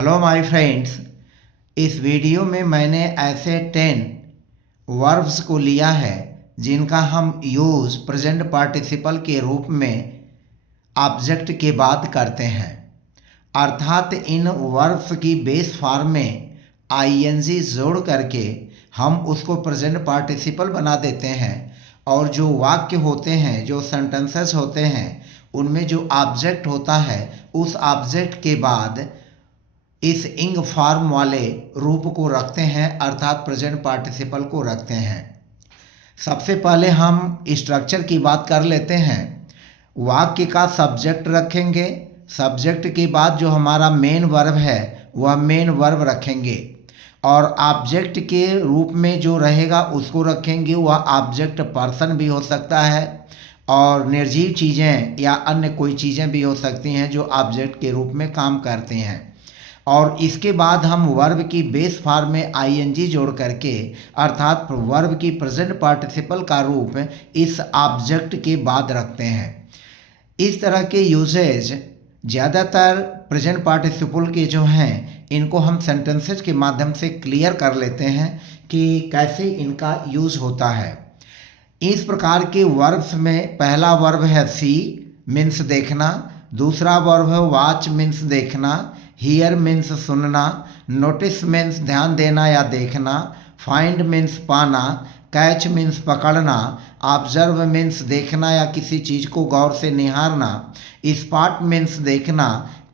Hello my friends. इस video में मैंने ऐसे 10 वर्ब्स को लिया है जिनका हम यूज़ प्रेजेंट पार्टिसिपल के रूप में ऑब्जेक्ट के बाद करते हैं। अर्थात इन वर्ब्स की बेस फॉर्म में आईएनजी जोड़ करके हम उसको प्रेजेंट पार्टिसिपल बना देते हैं और जो वाक्य होते हैं, जो सेंटेंसेस होते हैं, उनमें जो ऑब्जेक्ट होता है उस ऑब्जेक्ट के बाद इस इंग फॉर्म वाले रूप को रखते हैं, अर्थात प्रेजेंट पार्टिसिपल को रखते हैं। सबसे पहले हम स्ट्रक्चर की बात कर लेते हैं। वाक्य का सब्जेक्ट रखेंगे, सब्जेक्ट के बाद जो हमारा मेन वर्ब है वह मेन वर्ब रखेंगे और ऑब्जेक्ट के रूप में जो रहेगा उसको रखेंगे। वह ऑब्जेक्ट पर्सन भी हो सकता है और निर्जीव चीज़ें या अन्य कोई चीज़ें भी हो सकती हैं जो ऑब्जेक्ट के रूप में काम करते हैं। और इसके बाद हम वर्ब की बेस फॉर्म में आईएनजी जोड़ करके अर्थात वर्ब की प्रेजेंट पार्टिसिपल का रूप इस ऑब्जेक्ट के बाद रखते हैं। इस तरह के यूजेज ज़्यादातर प्रेजेंट पार्टिसिपल के जो हैं इनको हम सेंटेंसेज के माध्यम से क्लियर कर लेते हैं कि कैसे इनका यूज़ होता है। इस प्रकार के वर्ब्स में पहला वर्ब है सी मीन्स देखना, दूसरा वर्ब है वॉच मीन्स देखना, हियर मीन्स सुनना, नोटिस मीन्स ध्यान देना या देखना, फाइंड मीन्स पाना, कैच मीन्स पकड़ना, ऑब्जर्व मीन्स देखना या किसी चीज़ को गौर से निहारना, स्पॉट मीन्स देखना,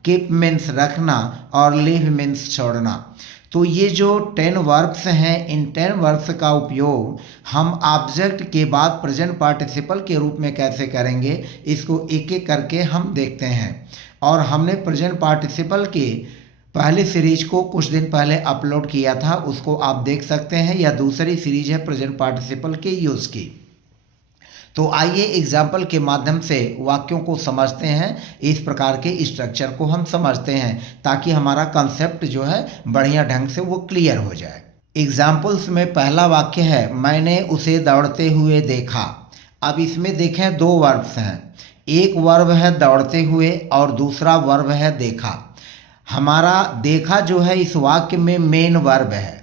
कीप मीन्स रखना और लीव मीन्स छोड़ना। तो ये जो 10 वर्ब्स हैं, इन 10 वर्ब्स का उपयोग हम ऑब्जेक्ट के बाद प्रेजेंट पार्टिसिपल के रूप में कैसे करेंगे, इसको एक एक करके हम देखते हैं। और हमने प्रेजेंट पार्टिसिपल के पहले सीरीज को कुछ दिन पहले अपलोड किया था, उसको आप देख सकते हैं। यह दूसरी सीरीज है प्रेजेंट पार्टिसिपल के यूज़ की। तो आइए एग्जाम्पल के माध्यम से वाक्यों को समझते हैं, इस प्रकार के स्ट्रक्चर को हम समझते हैं ताकि हमारा कंसेप्ट जो है बढ़िया ढंग से वो क्लियर हो जाए। एग्जाम्पल्स में पहला वाक्य है मैंने उसे दौड़ते हुए देखा। अब इसमें देखें दो वर्ब्स हैं, एक वर्ब है दौड़ते हुए और दूसरा वर्ब है देखा। हमारा देखा जो है इस वाक्य में मेन वर्ब है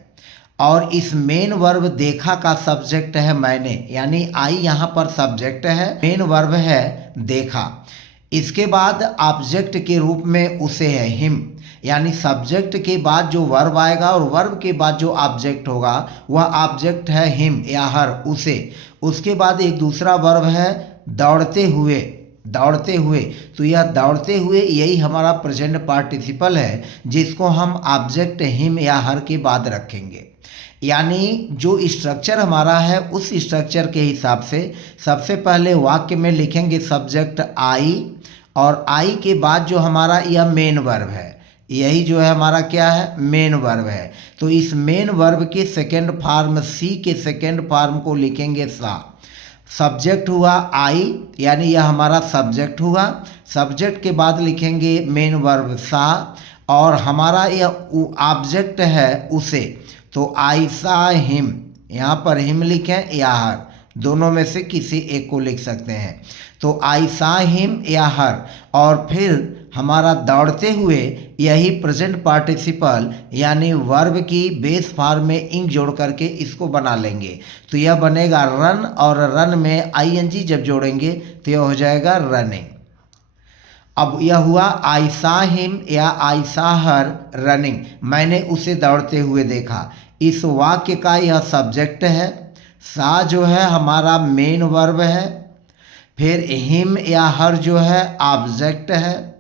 और इस मेन वर्ब देखा का सब्जेक्ट है मैंने, यानी आई यहाँ पर सब्जेक्ट है, मेन वर्ब है देखा। इसके बाद ऑब्जेक्ट के रूप में उसे है हिम, यानी सब्जेक्ट के बाद जो वर्ब आएगा और वर्ब के बाद जो ऑब्जेक्ट होगा वह ऑब्जेक्ट है हिम या हर, उसे। उसके बाद एक दूसरा वर्ब है दौड़ते हुए, दौड़ते हुए। तो यह दौड़ते हुए यही हमारा प्रेजेंट पार्टिसिपल है जिसको हम ऑब्जेक्ट हिम या हर के बाद रखेंगे। यानी जो स्ट्रक्चर हमारा है उस स्ट्रक्चर के हिसाब से सबसे पहले वाक्य में लिखेंगे सब्जेक्ट आई और आई के बाद जो हमारा यह मेन वर्ब है, यही जो है हमारा क्या है, मेन वर्ब है। तो इस मेन वर्ब के सेकेंड फॉर्म सी के सेकेंड फॉर्म को लिखेंगे सा। सब्जेक्ट हुआ आई, यानी यह हमारा सब्जेक्ट हुआ। सब्जेक्ट के बाद लिखेंगे मेन वर्ब सा और हमारा यह ऑब्जेक्ट है उसे। तो आई सा हिम, यहाँ पर हिम लिखें या हर, दोनों में से किसी एक को लिख सकते हैं। तो आई सा हिम या हर और फिर हमारा दौड़ते हुए यही प्रेजेंट पार्टिसिपल यानी वर्ब की बेस फॉर्म में इंग जोड़ करके इसको बना लेंगे। तो यह बनेगा रन और रन में आईएनजी जब जोड़ेंगे तो यह हो जाएगा रनिंग। अब यह हुआ आई सा हिम या आई सा हर रनिंग, मैंने उसे दौड़ते हुए देखा। इस वाक्य का यह सब्जेक्ट है, सा जो है हमारा मेन वर्ब है, फिर हिम या हर जो है ऑब्जेक्ट है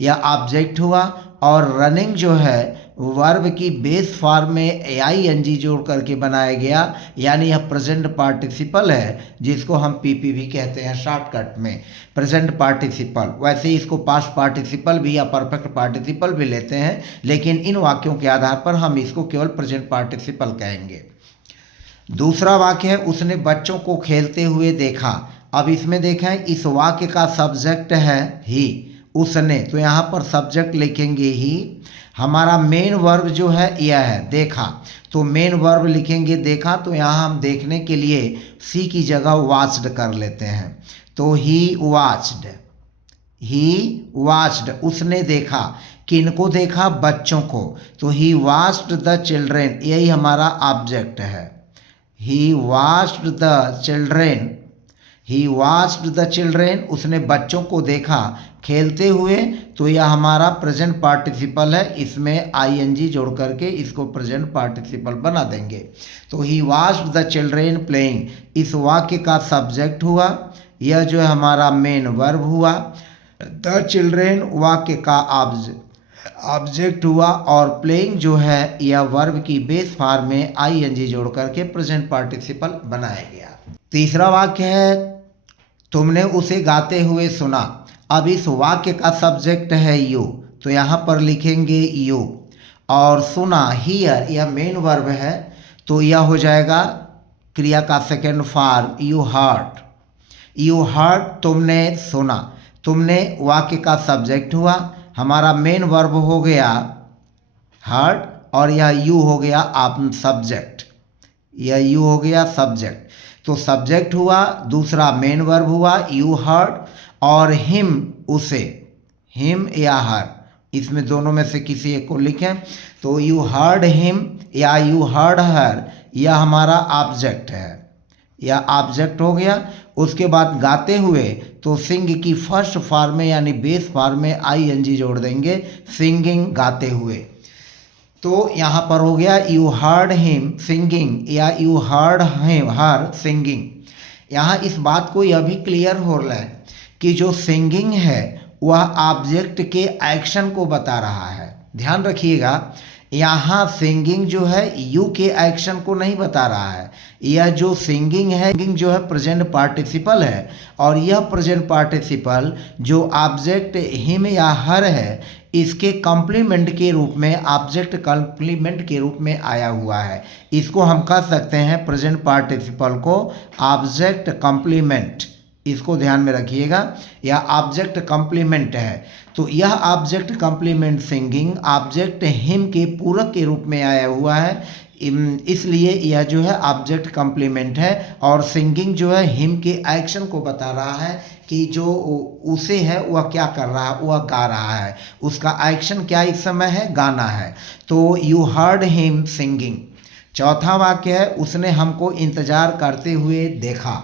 या ऑब्जेक्ट हुआ और रनिंग जो है वर्ब की बेस फॉर्म में आईएनजी जोड़ करके बनाया गया, यानी यह प्रेजेंट पार्टिसिपल है जिसको हम पीपीवी कहते हैं शॉर्टकट में, प्रेजेंट पार्टिसिपल। वैसे इसको पास्ट पार्टिसिपल भी या परफेक्ट पार्टिसिपल भी लेते हैं, लेकिन इन वाक्यों के आधार पर हम इसको केवल प्रेजेंट पार्टिसिपल कहेंगे। दूसरा वाक्य है उसने बच्चों को खेलते हुए देखा। अब इसमें देखें इस वाक्य का सब्जेक्ट है ही, उसने, तो यहाँ पर सब्जेक्ट लिखेंगे ही। हमारा मेन वर्ब जो है यह है देखा, तो मेन वर्ब लिखेंगे देखा। तो यहाँ हम देखने के लिए सी की जगह वॉच्ड कर लेते हैं, तो ही वॉच्ड, ही वॉच्ड, उसने देखा, किनको देखा, बच्चों को, तो ही वॉच्ड द चिल्ड्रेन, यही हमारा ऑब्जेक्ट है। He watched the children, he watched the children, उसने बच्चों को देखा खेलते हुए, तो यह हमारा प्रेजेंट पार्टिसिपल है, इसमें आईएनजी जोड़ करके इसको प्रेजेंट पार्टिसिपल बना देंगे। तो ही वॉच्ड द चिल्ड्रेन प्लेइंग, इस वाक्य का सब्जेक्ट हुआ, यह जो है हमारा मेन वर्ब हुआ। द चिल्ड्रेन वाक्य का ऑब्जेक्ट हुआ, और प्लेइंग जो है यह वर्ब की बेस फॉर्म में आईएनजी जोड़ करके प्रेजेंट पार्टिसिपल बनाया गया। तीसरा वाक्य है तुमने उसे गाते हुए सुना। अब इस वाक्य का सब्जेक्ट है यू, तो यहाँ पर लिखेंगे यू, और सुना हियर यह मेन वर्ब है, तो यह हो जाएगा क्रिया का second form you heard. You heard तुमने सुना, तुमने वाक्य का सब्जेक्ट हुआ, हमारा मेन वर्ब हो गया हर्ड, और यह यू हो गया आप सब्जेक्ट, यह यू हो गया सब्जेक्ट। तो सब्जेक्ट हुआ, दूसरा मेन वर्ब हुआ यू हर्ड, और हिम उसे, हिम या हर, इसमें दोनों में से किसी एक को लिखें। तो यू हर्ड हिम या यू हर्ड हर, यह हमारा ऑब्जेक्ट है, यह ऑब्जेक्ट हो गया। उसके बाद गाते हुए, तो सिंग की फर्स्ट फॉर्म में यानी बेस फॉर्म में आईएनजी जोड़ देंगे, सिंगिंग गाते हुए। तो यहाँ पर हो गया यू हर्ड हिम सिंगिंग या you heard him her singing. यहाँ इस बात को यह भी क्लियर हो रहा है कि जो सिंगिंग है वह ऑब्जेक्ट के एक्शन को बता रहा है। ध्यान रखिएगा, यहाँ सिंगिंग जो है यू के एक्शन को नहीं बता रहा है। यह जो सिंगिंग है, सिंगिंग जो है प्रेजेंट पार्टिसिपल है, और यह प्रेजेंट पार्टिसिपल जो ऑब्जेक्ट हिम या हर है, इसके कॉम्प्लीमेंट के रूप में, ऑब्जेक्ट कॉम्प्लीमेंट के रूप में आया हुआ है। इसको हम कह सकते हैं प्रेजेंट पार्टिसिपल को ऑब्जेक्ट कॉम्प्लीमेंट, इसको ध्यान में रखिएगा, यह ऑब्जेक्ट कॉम्प्लीमेंट है। तो यह object complement singing object him के पूरक के रूप में आया हुआ है, इसलिए यह जो है ऑब्जेक्ट कॉम्प्लीमेंट है, और सिंगिंग जो है हिम के एक्शन को बता रहा है कि जो उसे है वह क्या कर रहा है, वह गा रहा है, उसका एक्शन क्या इस समय है, गाना है। तो यू हर्ड हिम सिंगिंग। चौथा वाक्य है उसने हमको इंतजार करते हुए देखा।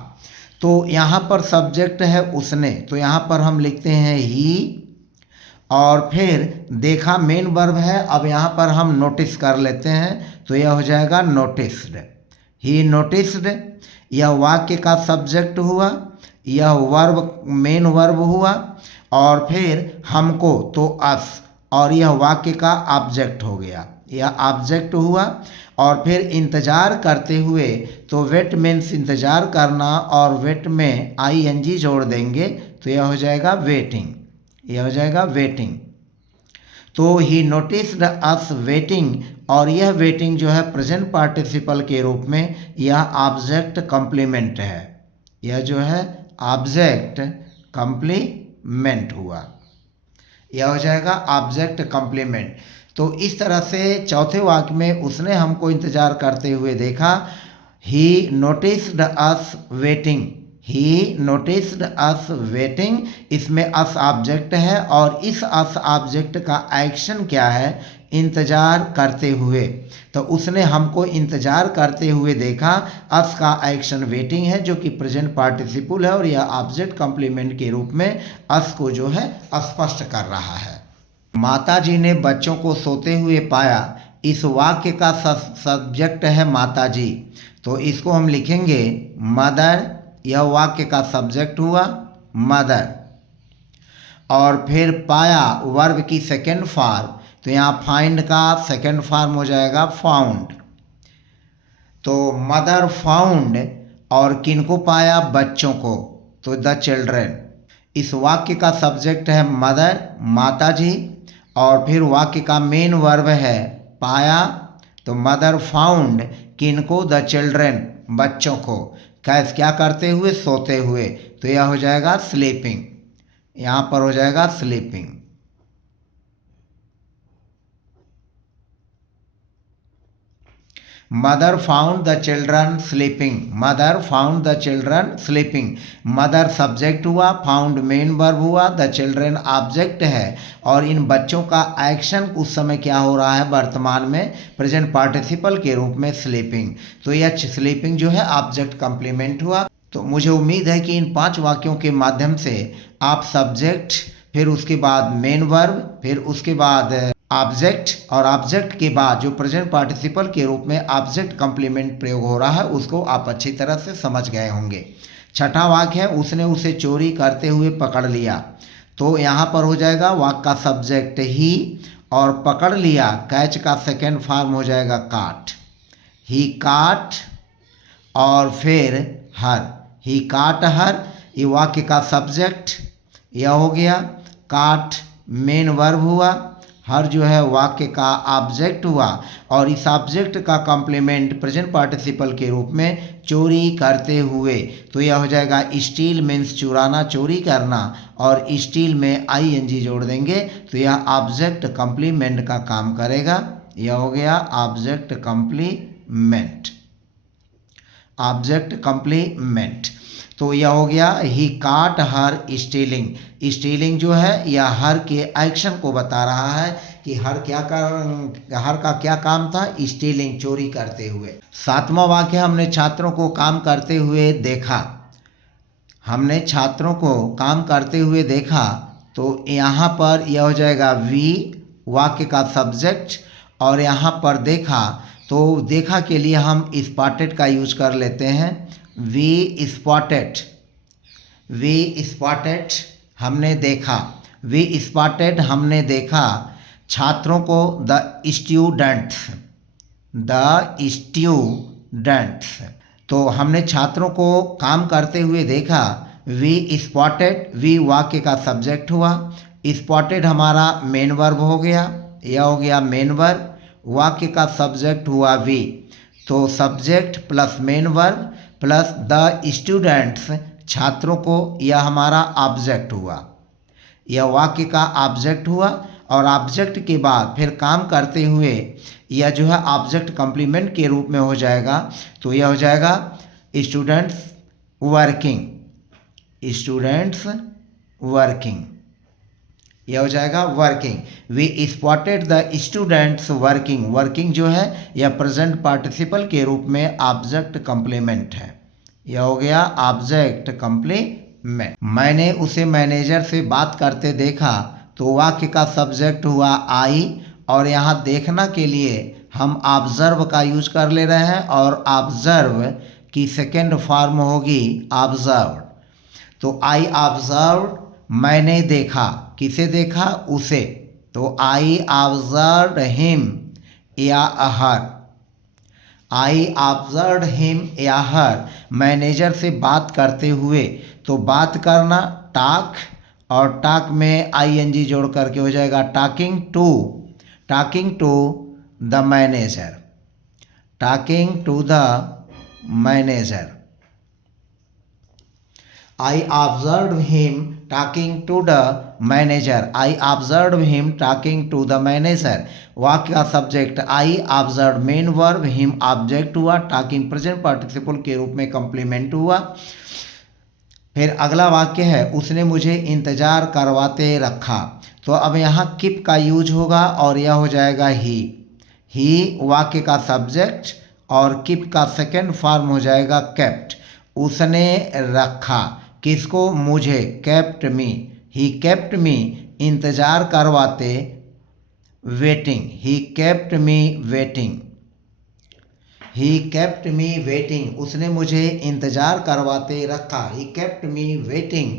तो यहाँ पर सब्जेक्ट है उसने, तो यहाँ पर हम लिखते हैं ही, और फिर देखा मेन वर्ब है। अब यहाँ पर हम नोटिस कर लेते हैं, तो यह हो जाएगा नोटिस्ड, ही नोटिस्ड, यह वाक्य का सब्जेक्ट हुआ, यह वर्ब मेन वर्ब हुआ, और फिर हमको तो अस, और यह वाक्य का ऑब्जेक्ट हो गया, यह ऑब्जेक्ट हुआ। और फिर इंतज़ार करते हुए, तो वेट मीन्स इंतज़ार करना, और वेट में आईएनजी जोड़ देंगे, तो यह हो जाएगा वेटिंग, यह हो जाएगा वेटिंग। तो ही नोटिस्ड अस वेटिंग, और यह वेटिंग जो है प्रेजेंट पार्टिसिपल के रूप में, यह ऑब्जेक्ट कॉम्प्लीमेंट है, यह जो है ऑब्जेक्ट कॉम्प्लीमेंट हुआ, यह हो जाएगा ऑब्जेक्ट कॉम्प्लीमेंट। तो इस तरह से चौथे वाक्य में उसने हमको इंतजार करते हुए देखा, ही नोटिस्ड अस वेटिंग, ही नोटिस्ड अस वेटिंग, इसमें अस ऑब्जेक्ट है, और इस अस ऑब्जेक्ट का एक्शन क्या है, इंतज़ार करते हुए। तो उसने हमको इंतज़ार करते हुए देखा, अस का एक्शन वेटिंग है जो कि प्रेजेंट पार्टिसिपल है, और यह ऑब्जेक्ट कॉम्प्लीमेंट के रूप में अस को जो है स्पष्ट कर रहा है। माताजी ने बच्चों को सोते हुए पाया, इस वाक्य का सब्जेक्ट है माताजी, तो इसको हम लिखेंगे मदर, यह वाक्य का सब्जेक्ट हुआ मदर। और फिर पाया वर्ब की सेकेंड फॉर्म, तो यहाँ फाइंड का सेकेंड फॉर्म हो जाएगा फाउंड। तो मदर फाउंड, और किनको पाया, बच्चों को, तो द चिल्ड्रेन। इस वाक्य का सब्जेक्ट है मदर, माताजी, और फिर वाक्य का मेन वर्ब है पाया, तो मदर फाउंड किनको, द चिल्ड्रेन, बच्चों को, कैसे क्या करते हुए, सोते हुए, तो यह हो जाएगा स्लीपिंग, यहाँ पर हो जाएगा sleeping. Mother found the children sleeping, mother found the children sleeping. Mother subject हुआ, फाउंड मेन वर्ब हुआ, द चिल्ड्रन ऑब्जेक्ट है, और इन बच्चों का एक्शन उस समय क्या हो रहा है, वर्तमान में प्रेजेंट पार्टिसिपल के रूप में स्लीपिंग। तो यह स्लीपिंग जो है ऑब्जेक्ट कंप्लीमेंट हुआ। तो मुझे उम्मीद है कि इन 5 वाक्यों के माध्यम से आप सब्जेक्ट, फिर उसके बाद मेन वर्ब, फिर उसके बाद ऑब्जेक्ट, और ऑब्जेक्ट के बाद जो प्रेजेंट पार्टिसिपल के रूप में ऑब्जेक्ट कंप्लीमेंट प्रयोग हो रहा है उसको आप अच्छी तरह से समझ गए होंगे। छठा वाक्य है, उसने उसे चोरी करते हुए पकड़ लिया। तो यहाँ पर हो जाएगा वाक्य का सब्जेक्ट ही, और पकड़ लिया कैच का सेकेंड फॉर्म हो जाएगा काट। ही काट, और फिर हर, ही काट हर, ये वाक्य का सब्जेक्ट यह हो गया। काट मेन वर्ब हुआ, हर जो है वाक्य का ऑब्जेक्ट हुआ, और इस ऑब्जेक्ट का कॉम्प्लीमेंट प्रेजेंट पार्टिसिपल के रूप में चोरी करते हुए। तो यह हो जाएगा स्टील मीन्स चुराना, चोरी करना, और स्टील में आईएनजी जोड़ देंगे तो यह ऑब्जेक्ट कॉम्प्लीमेंट का काम करेगा। यह हो गया ऑब्जेक्ट कॉम्प्लीमेंट, ऑब्जेक्ट कॉम्प्लीमेंट। तो यह हो गया ही काट हर स्टीलिंग। स्टीलिंग जो है यह हर के एक्शन को बता रहा है कि हर का क्या काम था, स्टीलिंग, चोरी करते हुए। 7वां वाक्य, हमने छात्रों को काम करते हुए देखा। हमने छात्रों को काम करते हुए देखा, तो यहाँ पर यह हो जाएगा वी, वाक्य का सब्जेक्ट, और यहाँ पर देखा, तो देखा के लिए हम स्पॉटेड का यूज कर लेते हैं। वी स्पॉटेड, वी स्पॉटेड हमने देखा, वी स्पॉटेड हमने देखा छात्रों को, द स्टूडेंट्स, द स्टूडेंट्स। तो हमने छात्रों को काम करते हुए देखा। वी स्पॉटेड, वी वाक्य का सब्जेक्ट हुआ, स्पॉटेड हमारा मेन वर्ब हो गया, यह हो गया मेन वर्ब, वाक्य का सब्जेक्ट हुआ वी। तो subject plus main verb plus the students, छात्रों को, यह हमारा ऑब्जेक्ट हुआ, यह वाक्य का ऑब्जेक्ट हुआ। और ऑब्जेक्ट के बाद फिर काम करते हुए यह जो है ऑब्जेक्ट कॉम्प्लीमेंट के रूप में हो जाएगा। तो यह हो जाएगा स्टूडेंट्स वर्किंग, स्टूडेंट्स वर्किंग, यह हो जाएगा working. We spotted the students working, working जो है यह प्रेजेंट पार्टिसिपल के रूप में ऑब्जेक्ट कॉम्प्लीमेंट है, यह हो गया ऑब्जेक्ट कॉम्प्लीमेंट। मैंने उसे मैनेजर से बात करते देखा, तो वाक्य का सब्जेक्ट हुआ आई, और यहाँ देखना के लिए हम ऑब्जर्व का यूज कर ले रहे हैं, और ऑब्जर्व की सेकेंड फॉर्म होगी ऑब्जर्व्ड। तो आई ऑब्जर्व्ड, मैंने देखा, किसे देखा, उसे, तो आई ऑब्जर्व्ड हिम या हर, आई ऑब्जर्व्ड हिम या हर मैनेजर से बात करते हुए। तो बात करना टॉक, और टॉक में आईएनजी जोड़ करके हो जाएगा talking to, talking to the manager, talking to the manager. I observed him talking to the manager, I observed him talking to the manager। वाक्य का subject I observed main verb, him object हुआ, talking present participle के रूप में complement हुआ। फिर अगला वाक्य है, उसने मुझे इंतजार करवाते रखा। तो अब यहाँ कीप का यूज होगा, और यह हो जाएगा ही वाक्य का सब्जेक्ट, और कीप का सेकेंड फॉर्म हो जाएगा केप्ट। उसने रखा किसको, मुझे, kept me, he kept me, इंतजार करवाते, waiting, he kept me waiting, he kept me waiting, उसने मुझे इंतजार करवाते रखा, ही केप्ट मी वेटिंग।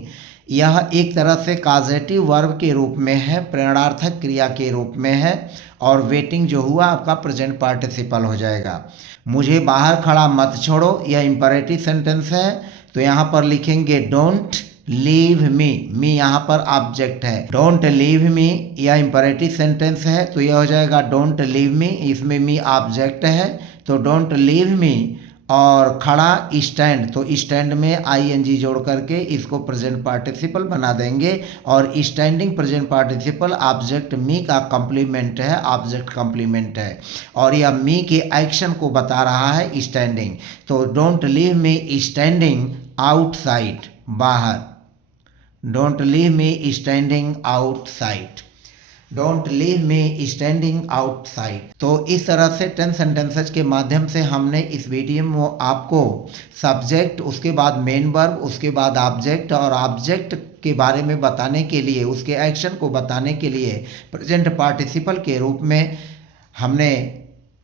यह एक तरह से कॉजेटिव वर्ब के रूप में है, प्रेरणार्थक क्रिया के रूप में है, और वेटिंग जो हुआ आपका प्रेजेंट पार्टिसिपल हो जाएगा। मुझे बाहर खड़ा मत छोड़ो, यह इंपरेटिव सेंटेंस है, तो यहाँ पर लिखेंगे डोंट लीव मी, मी यहाँ पर ऑब्जेक्ट है, डोंट लीव मी यह इंपरेटिव सेंटेंस है, तो यह हो जाएगा डोंट लीव मी, इसमें मी ऑब्जेक्ट है, तो डोंट लीव मी, और खड़ा स्टैंड, तो स्टैंड में आईएनजी जोड़ करके इसको प्रेजेंट पार्टिसिपल बना देंगे। और स्टैंडिंग प्रेजेंट पार्टिसिपल ऑब्जेक्ट मी का कॉम्प्लीमेंट है, ऑब्जेक्ट कॉम्प्लीमेंट है, और यह मी के एक्शन को बता रहा है स्टैंडिंग। तो don't leave me standing outside, बाहर, don't leave me standing outside, don't leave me standing outside. तो इस तरह से 10 सेंटेंसेज के माध्यम से हमने इस वीडियो में आपको सब्जेक्ट, उसके बाद मेन वर्ब, उसके बाद ऑब्जेक्ट, और ऑब्जेक्ट के बारे में बताने के लिए, उसके एक्शन को बताने के लिए प्रेजेंट पार्टिसिपल के रूप में हमने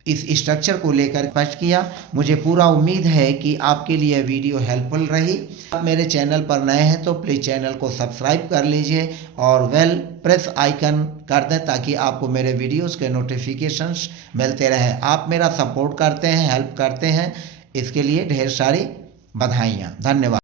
इस स्ट्रक्चर को लेकर स्पष्ट किया। मुझे पूरा उम्मीद है कि आपके लिए वीडियो हेल्पफुल रही। आप मेरे चैनल पर नए हैं तो प्लीज़ चैनल को सब्सक्राइब कर लीजिए और बेल प्रेस आइकन कर दें ताकि आपको मेरे वीडियोस के नोटिफिकेशंस मिलते रहें। आप मेरा सपोर्ट करते हैं, हेल्प करते हैं, इसके लिए ढेर सारी बधाइयाँ। धन्यवाद।